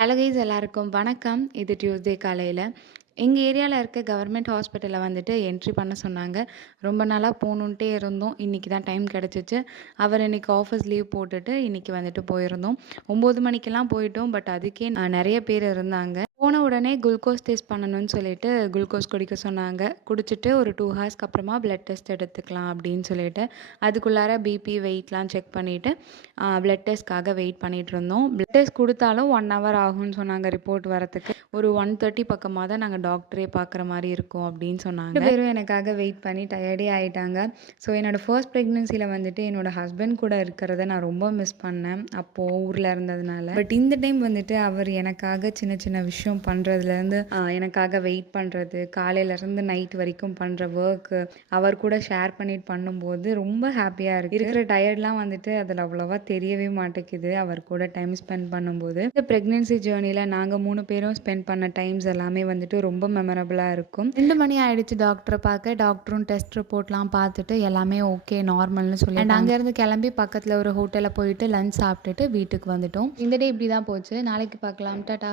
Hello guys எல்லாருக்கும் வணக்கம். இது டியூஸ்டே காலையில. எங்க ஏரியால இருக்க கவர்மெண்ட் ஹாஸ்பிட்டல்ல வந்துட்டு என்ட்ரி பண்ண சொன்னாங்க. ரொம்ப நாளா போணுன்ட்டே இருந்தோம். இன்னைக்கு தான் டைம் கிடைச்சுச்சு. அவர் இன்னைக்கு ஆஃபீஸ் லீவ் போட்டுட்டு இன்னைக்கு வந்துட்டு போயிருந்தோம். 9 மணிக்கெல்லாம் போயிட்டோம். பட் அதுக்கே நெறைய பேர் இருந்தாங்க. போன உடனே குளுக்கோஸ் டெஸ்ட் பண்ணணும்னு சொல்லிட்டு குளுக்கோஸ் குடிக்க சொன்னாங்க. குடிச்சிட்டு ஒரு 2 ஹார்ஸ்க்கு அப்புறமா பிளட் டெஸ்ட் எடுத்துக்கலாம் அப்படின்னு சொல்லிட்டு, அதுக்குள்ளார பிபி, வெயிட்லாம் செக் பண்ணிட்டு பிளட் டெஸ்ட்காக வெயிட் பண்ணிட்டு இருந்தோம். பிளட் டெஸ்ட் குடுத்தாலும் 1 ஹவர் ஆகும்னு சொன்னாங்க ரிப்போர்ட் வரதுக்கு. ஒரு 1:30 பக்கமா தான் நாங்க டாக்டரே பார்க்குற மாரி இருக்கும் அப்படின்னு சொன்னாங்க. 2 பேரும் எனக்காக வெயிட் பண்ணி டயர்டே ஆயிட்டாங்க. ஸோ என்னோட ஃபர்ஸ்ட் பிரெக்னன்சில வந்துட்டு என்னோட ஹஸ்பண்ட் கூட இருக்கிறத நான் ரொம்ப மிஸ் பண்ணேன். அப்போ ஊர்ல இருந்ததுனால. பட் இந்த டைம் வந்துட்டு அவர் எனக்காக சின்ன சின்ன விஷயம் பண்றதுலேருந்து எனக்காக வெயிட் பண்றது, காலையிலேருந்து நைட் வரைக்கும் பண்ற ஒர்க்கு, அவர் கூட ஷேர் பண்ணிட்டு பண்ணும்போது ரொம்ப ஹாப்பியா இருக்கு. இருக்கிற டயர்ட்லாம் வந்துட்டு அதில் அவ்வளோவா தெரியவே மாட்டேங்குது அவர் கூட டைம் ஸ்பெண்ட் பண்ணும்போது. இந்த ப்ரெக்னென்சி ஜேர்னியில் நாங்கள் 3 பேரும் ஸ்பெண்ட் பண்ண டைம்ஸ் எல்லாமே வந்துட்டு ரொம்ப மெமரபுளாக இருக்கும். 2 மணி ஆயிடுச்சு டாக்டரை பார்க்க. டாக்டரும் டெஸ்ட் ரிப்போர்ட்லாம் பார்த்துட்டு எல்லாமே ஓகே நார்மல்னு சொல்லி அண்ட் அங்கேருந்து கிளம்பி பக்கத்தில் ஒரு ஹோட்டலில் போயிட்டு லஞ்ச் சாப்பிட்டுட்டு வீட்டுக்கு வந்துட்டோம். இந்த டே இப்படி தான் போச்சு. நாளைக்கு பார்க்கலாம். டாடா.